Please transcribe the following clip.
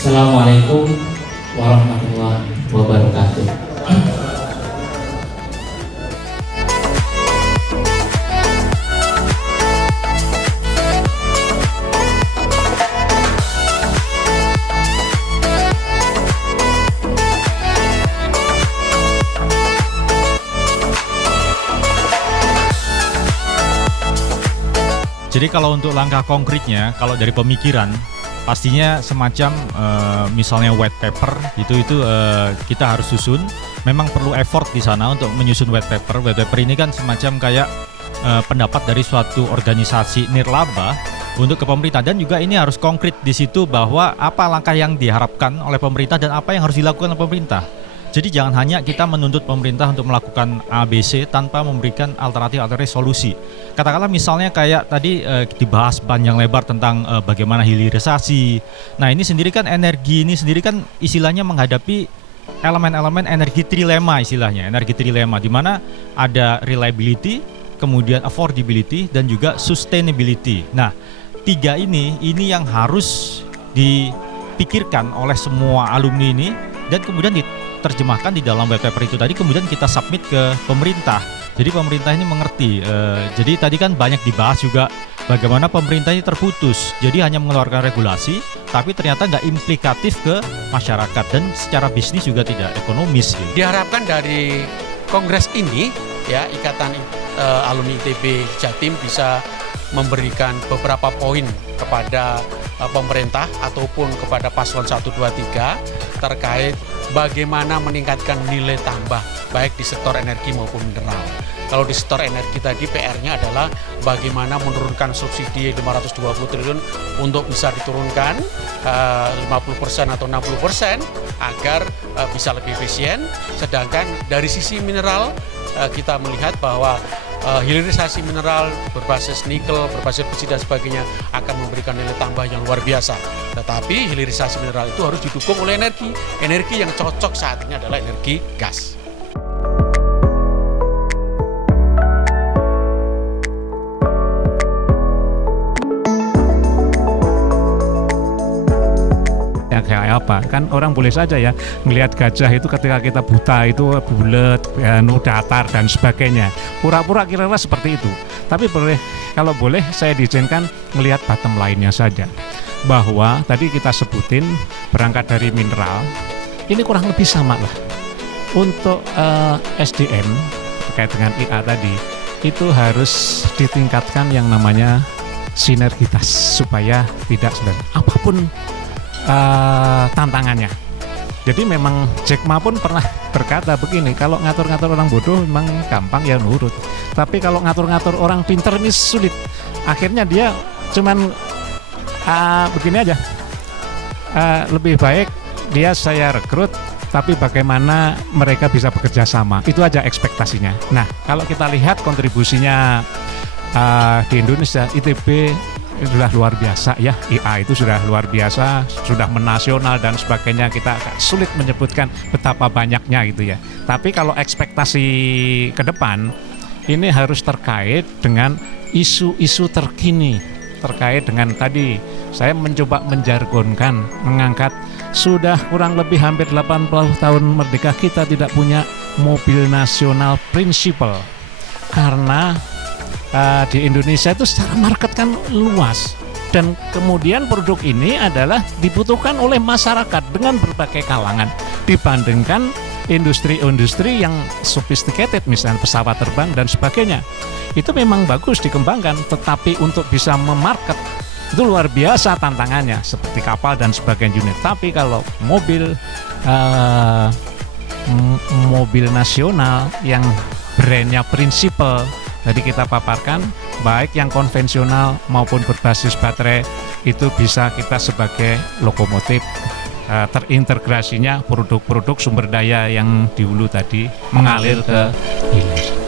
Assalamualaikum warahmatullahi wabarakatuh. Jadi kalau untuk langkah konkretnya, kalau dari pemikiran, pastinya semacam misalnya white paper itu kita harus susun. Memang perlu effort di sana untuk menyusun white paper. White paper ini kan semacam kayak pendapat dari suatu organisasi nirlaba untuk ke pemerintah, dan juga ini harus konkret di situ bahwa apa langkah yang diharapkan oleh pemerintah dan apa yang harus dilakukan oleh pemerintah. Jadi jangan hanya kita menuntut pemerintah untuk melakukan ABC tanpa memberikan alternatif solusi. Katakanlah misalnya kayak tadi dibahas panjang lebar tentang bagaimana hilirisasi. Nah ini sendiri kan energi ini sendiri kan istilahnya menghadapi elemen-elemen energi trilema istilahnya. Energi trilema di mana ada reliability, kemudian affordability, dan juga sustainability. Nah tiga ini yang harus dipikirkan oleh semua alumni ini dan kemudian diterjemahkan di dalam white paper itu tadi, kemudian kita submit ke pemerintah. Jadi pemerintah ini mengerti. Jadi tadi kan banyak dibahas juga bagaimana pemerintah ini terputus. Jadi hanya mengeluarkan regulasi, tapi ternyata nggak implikatif ke masyarakat dan secara bisnis juga tidak ekonomis. Gitu. Diharapkan dari kongres ini, ya Ikatan Alumni ITB Jatim bisa memberikan beberapa poin kepada pemerintah ataupun kepada paslon 1, 2, 3 terkait bagaimana meningkatkan nilai tambah baik di sektor energi maupun mineral. Kalau di sektor energi tadi PR-nya adalah bagaimana menurunkan subsidi 520 triliun untuk bisa diturunkan 50% atau 60% agar bisa lebih efisien. Sedangkan dari sisi mineral kita melihat bahwa hilirisasi mineral berbasis nikel, berbasis besi dan sebagainya akan memberikan nilai tambah yang luar biasa. Tetapi hilirisasi mineral itu harus didukung oleh energi. Energi yang cocok saat ini adalah energi gas. Kayak apa kan orang boleh saja ya melihat gajah itu ketika kita buta itu bulat, datar dan sebagainya, pura-pura kira-kira seperti itu. Tapi kalau boleh saya diizinkan melihat bottom line-nya saja, bahwa tadi kita sebutin berangkat dari mineral ini kurang lebih sama lah. Untuk SDM terkait dengan IA tadi itu harus ditingkatkan yang namanya sinergitas supaya tidak apapun tantangannya. Jadi memang Jack Ma pun pernah berkata begini, kalau ngatur-ngatur orang bodoh memang gampang ya nurut, tapi kalau ngatur-ngatur orang pinter ini sulit. Akhirnya dia cuman begini aja, lebih baik dia saya rekrut, tapi bagaimana mereka bisa bekerja sama, itu aja ekspektasinya. Nah kalau kita lihat kontribusinya di Indonesia, ITB sudah luar biasa ya, IA itu sudah luar biasa, sudah menasional dan sebagainya. Kita agak sulit menyebutkan betapa banyaknya gitu ya. Tapi kalau ekspektasi ke depan ini harus terkait dengan isu-isu terkini, terkait dengan tadi saya mencoba menjargonkan, mengangkat sudah kurang lebih hampir 80 tahun merdeka kita tidak punya mobil nasional prinsipal, karena di Indonesia itu secara market kan luas, dan kemudian produk ini adalah dibutuhkan oleh masyarakat dengan berbagai kalangan dibandingkan industri-industri yang sophisticated, misalnya pesawat terbang dan sebagainya. Itu memang bagus dikembangkan, tetapi untuk bisa memarket itu luar biasa tantangannya, seperti kapal dan sebagainya unit. Tapi kalau mobil nasional yang brandnya prinsipal tadi kita paparkan, baik yang konvensional maupun berbasis baterai, itu bisa kita sebagai lokomotif. Terintegrasinya produk-produk sumber daya yang di hulu tadi mengalir ke hilir.